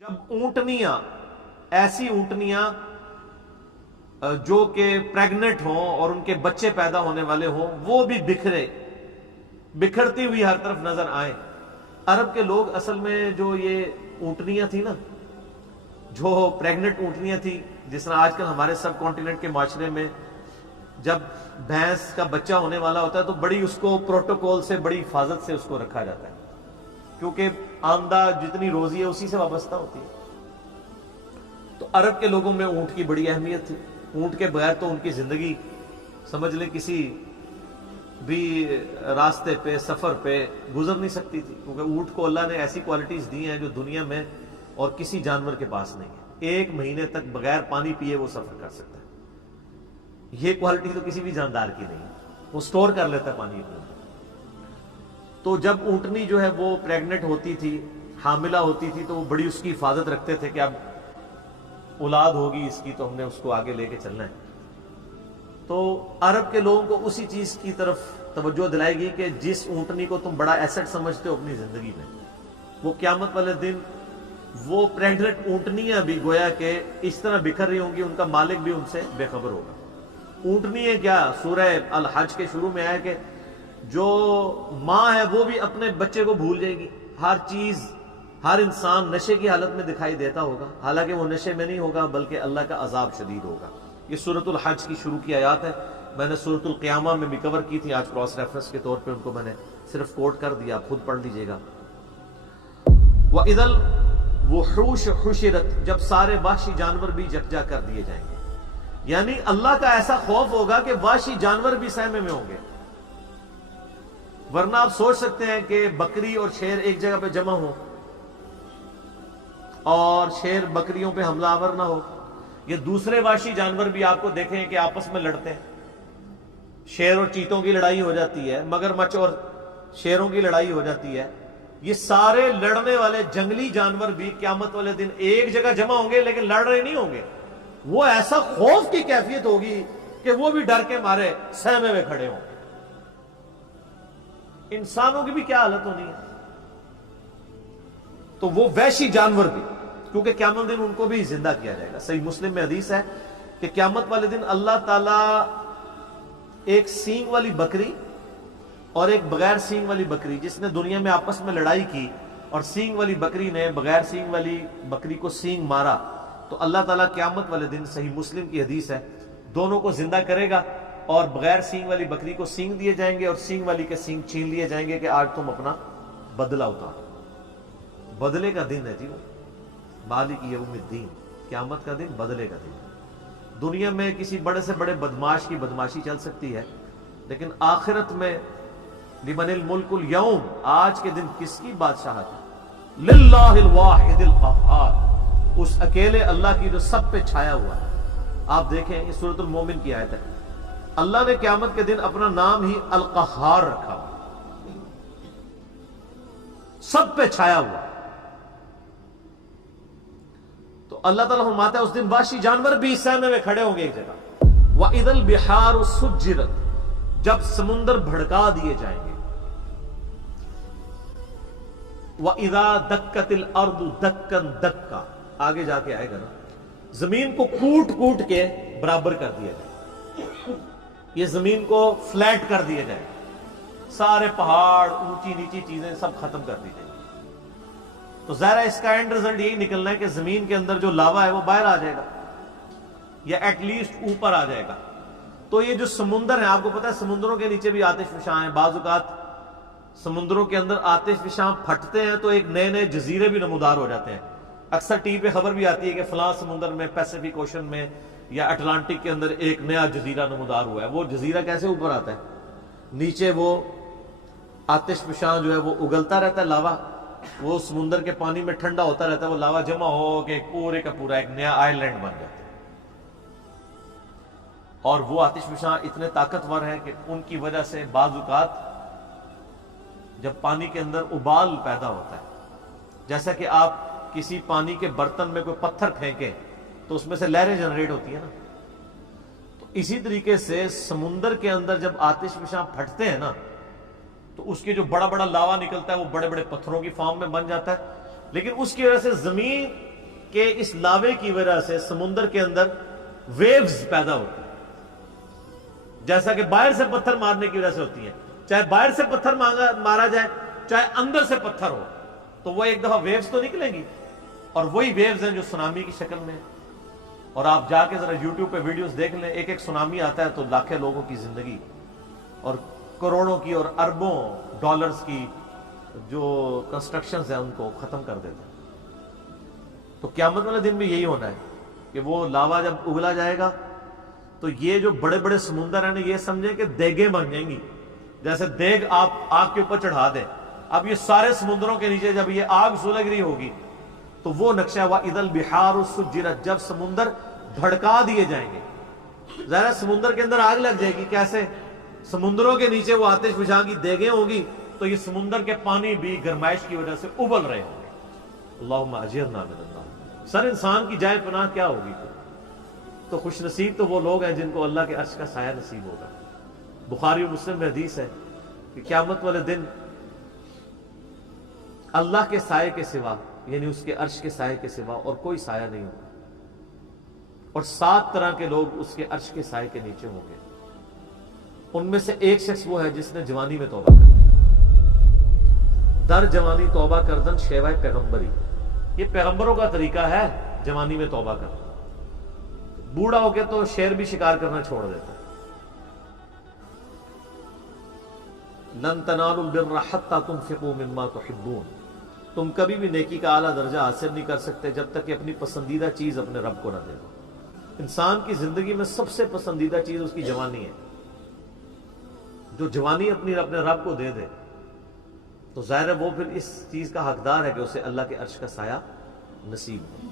جب اونٹنیاں ایسی اونٹنیاں جو کہ پریگننٹ ہوں اور ان کے بچے پیدا ہونے والے ہوں وہ بھی بکھرتی ہوئی ہر طرف نظر آئیں. عرب کے لوگ اصل میں جو یہ اونٹنیاں تھی نا، جو پریگننٹ اونٹنیاں تھی، جس طرح آج کل ہمارے سب کانٹیننٹ کے معاشرے میں جب بھینس کا بچہ ہونے والا ہوتا ہے تو بڑی اس کو پروٹوکول سے، بڑی حفاظت سے اس کو رکھا جاتا ہے، کیونکہ آمدہ جتنی روزی ہے اسی سے وابستہ ہوتی ہے. تو عرب کے لوگوں میں اونٹ کی بڑی اہمیت تھی. اونٹ کے بغیر تو ان کی زندگی سمجھ لیں کسی بھی راستے پہ، سفر پہ گزر نہیں سکتی تھی، کیونکہ اونٹ کو اللہ نے ایسی کوالٹیز دی ہیں جو دنیا میں اور کسی جانور کے پاس نہیں ہے. 1 مہینے تک بغیر پانی پیے وہ سفر کر سکتا ہے. یہ کوالٹی تو کسی بھی جاندار کی نہیں ہے، وہ سٹور کر لیتا ہے پانی اپنے. تو جب اونٹنی جو ہے وہ پریگننٹ ہوتی تھی، حاملہ ہوتی تھی، تو وہ بڑی اس کی حفاظت رکھتے تھے کہ اب اولاد ہوگی اس کی تو ہم نے اس کو آگے لے کے چلنا ہے. تو عرب کے لوگوں کو اسی چیز کی طرف توجہ دلائے گی کہ جس اونٹنی کو تم بڑا ایسٹ سمجھتے ہو اپنی زندگی میں، وہ قیامت والے دن وہ پریگننٹ اونٹنیاں بھی گویا کہ اس طرح بکھر رہی ہوں گی، ان کا مالک بھی ان سے بے خبر ہوگا. اونٹنی ہے کیا، سورہ الحج کے شروع میں آیا کہ جو ماں ہے وہ بھی اپنے بچے کو بھول جائے گی. ہر چیز، ہر انسان نشے کی حالت میں دکھائی دیتا ہوگا، حالانکہ وہ نشے میں نہیں ہوگا بلکہ اللہ کا عذاب شدید ہوگا. یہ سورۃ الحج کی شروع کی آیات ہے. میں نے سورۃ القیامہ میں بھی کور کی تھی، آج کراس ریفرنس کے طور پہ ان کو میں نے صرف کوٹ کر دیا، آپ خود پڑھ لیجئے گا. وَإِذَا الْوُحُوشُ حُشِرَتْ، جب سارے وحشی جانور بھی یکجا کر دیے جائیں گے. یعنی اللہ کا ایسا خوف ہوگا کہ وحشی جانور بھی سہمے میں ہوں گے. ورنہ آپ سوچ سکتے ہیں کہ بکری اور شیر ایک جگہ پہ جمع ہو اور شیر بکریوں پہ حملہ آور نہ ہو. یہ دوسرے وحشی جانور بھی آپ کو دیکھیں کہ آپس میں لڑتے ہیں. شیر اور چیتوں کی لڑائی ہو جاتی ہے، مگرمچھ اور شیروں کی لڑائی ہو جاتی ہے. یہ سارے لڑنے والے جنگلی جانور بھی قیامت والے دن ایک جگہ جمع ہوں گے، لیکن لڑ رہے نہیں ہوں گے. وہ ایسا خوف کی کیفیت ہوگی کہ وہ بھی ڈر کے مارے سہمے میں کھڑے ہوں. انسانوں کی بھی کیا حالت ہونی ہے. تو وہ وحشی جانور بھی، کیونکہ قیامت دن ان کو بھی زندہ کیا جائے گا. صحیح مسلم میں حدیث ہے کہ قیامت والے دن اللہ تعالیٰ ایک سینگ والی بکری اور ایک بغیر سینگ والی بکری، جس نے دنیا میں آپس میں لڑائی کی اور سینگ والی بکری نے بغیر سینگ والی بکری کو سینگ مارا، تو اللہ تعالیٰ قیامت والے دن، صحیح مسلم کی حدیث ہے، دونوں کو زندہ کرے گا اور بغیر سینگ والی بکری کو سینگ دیے جائیں گے اور سینگ والی کے سینگ چھین لیے جائیں گے کہ آج تم اپنا بدلہ اتارو. بدلے کا دن ہے جی، وہ مالک یوم الدین، قیامت کا دن بدلے کا دن. دنیا میں کسی بڑے سے بڑے بدماش کی بدماشی چل سکتی ہے، لیکن آخرت میں لمن الملک اليوم، آج کے دن کس کی بادشاہت ہے؟ للہ الواحد القہار، اس اکیلے اللہ کی جو سب پہ چھایا ہوا ہے. آپ دیکھیں یہ سورۃ المومن کی آیت ہے. اللہ نے قیامت کے دن اپنا نام ہی القہار رکھا ہوا، سب پہ چھایا ہوا. تو اللہ تعالیٰ فرماتا ہے اس دن وحشی جانور بھی سہمے میں کھڑے ہوں گے ایک جگہ. وَإِذَا الْبِحَارُ سُجِّرَتْ، جب سمندر بھڑکا دیے جائیں گے. وَإِذَا دَكَّتِ الْأَرْضُ دَكًّا دَكًّا، آگے جا کے آئے گا نا، زمین کو کوٹ کوٹ کے برابر کر دیا جائے، یہ زمین کو فلیٹ کر دیا جائے، سارے پہاڑ، اونچی نیچی چیزیں سب ختم کر دی جائیں. تو ظاہر ہے اس کا اینڈ رزلٹ یہی نکلنا ہے کہ زمین کے اندر جو لاوا ہے وہ باہر آ جائے گا یا ایٹ لیسٹ اوپر آ جائے گا. تو یہ جو سمندر ہیں، آپ کو پتا ہے سمندروں کے نیچے بھی آتش فشاں ہیں. بعض اوقات سمندروں کے اندر آتش فشاں پھٹتے ہیں تو ایک نئے نئے جزیرے بھی نمودار ہو جاتے ہیں. اکثر ٹی وی پہ خبر بھی آتی ہے کہ فلاں سمندر میں، پیسیفک اوشن میں یا اٹلانٹک کے اندر ایک نیا جزیرہ نمودار ہوا ہے. وہ جزیرہ کیسے اوپر آتا ہے؟ نیچے وہ آتش فشاں جو ہے وہ اگلتا رہتا ہے، لاوا، وہ سمندر کے پانی میں ٹھنڈا ہوتا رہتا ہے، وہ لاوا جمع ہو کے پورے کا پورا ایک نیا آئی لینڈ بن جاتا ہے. اور وہ آتش فشاں اتنے طاقتور ہیں کہ ان کی وجہ سے بعض اوقات جب پانی کے اندر ابال پیدا ہوتا ہے، جیسا کہ آپ کسی پانی کے برتن میں کوئی پتھر پھینکیں تو اس میں سے لہریں جنریٹ ہوتی ہیں نا، تو اسی طریقے سے سمندر کے اندر جب آتش فشاں پھٹتے ہیں نا تو اس کے جو بڑا بڑا لاوا نکلتا ہے وہ بڑے بڑے پتھروں کی فارم میں بن جاتا ہے. لیکن اس کی وجہ سے زمین کہ اس لاوے کی وجہ سے سمندر کے اندر ویوز پیدا ہوتی ہیں، جیسا کہ باہر سے پتھر مارنے کی وجہ سے ہوتی ہیں. چاہے باہر سے پتھر مارا جائے چاہے اندر سے پتھر ہو، تو وہ ایک دفعہ ویوز تو نکلیں گی، اور وہی ویوز ہیں جو سونامی کی شکل میں. اور آپ جا کے ذرا یوٹیوب پہ ویڈیوز دیکھ لیں، ایک ایک سونامی آتا ہے تو لاکھوں لوگوں کی زندگی اور کروڑوں کی اور اربوں ڈالرز کی جو کنسٹرکشنز ہیں ان کو ختم کر دیتا ہے. تو قیامت والے دن بھی یہی ہونا ہے کہ وہ لاوا جب اگلا جائے گا تو یہ جو بڑے بڑے سمندر ہیں یہ سمجھیں کہ دیگیں بن جائیں گی، جیسے دیگ آپ آگ کے اوپر چڑھا دیں. اب یہ سارے سمندروں کے نیچے جب یہ آگ سلگ رہی ہوگی تو وہ نقشہ ہوا اذا البحار سجرت، جب سمندر بھڑکا دیے جائیں گے. ظاہر سمندر کے اندر آگ لگ جائے گی، کیسے؟ سمندروں کے نیچے وہ آتش فشاں کی دیگیں ہوں گی تو یہ سمندر کے پانی بھی گرمائش کی وجہ سے ابل رہے ہوں گے. اللہم اجرنا من النار. سر انسان کی جائے پناہ کیا ہوگی؟ تو خوش نصیب تو وہ لوگ ہیں جن کو اللہ کے عرش کا سایہ نصیب ہوگا. بخاری و مسلم میں حدیث ہے کہ قیامت والے دن اللہ کے سائے کے سوا، یعنی اس کے عرش کے سائے کے سوا اور کوئی سایہ نہیں ہوگا، اور 7 طرح کے لوگ اس کے عرش کے سائے کے نیچے ہوں گے. ان میں سے ایک شخص وہ ہے جس نے جوانی میں توبہ کر دی. در جوانی توبہ کردن شیوہ پیغمبری، یہ پیغمبروں کا طریقہ ہے جوانی میں توبہ کرنا. بوڑھا ہو کے تو شیر بھی شکار کرنا چھوڑ دیتا. لن تنالوا البر حتى تنفقوا مما تحبون، تم کبھی بھی نیکی کا اعلیٰ درجہ حاصل نہیں کر سکتے جب تک کہ اپنی پسندیدہ چیز اپنے رب کو نہ دے دو. انسان کی زندگی میں سب سے پسندیدہ چیز اس کی جوانی ہے. جو جوانی اپنے رب کو دے دے تو ظاہر ہے وہ پھر اس چیز کا حقدار ہے کہ اسے اللہ کے عرش کا سایہ نصیب ہو.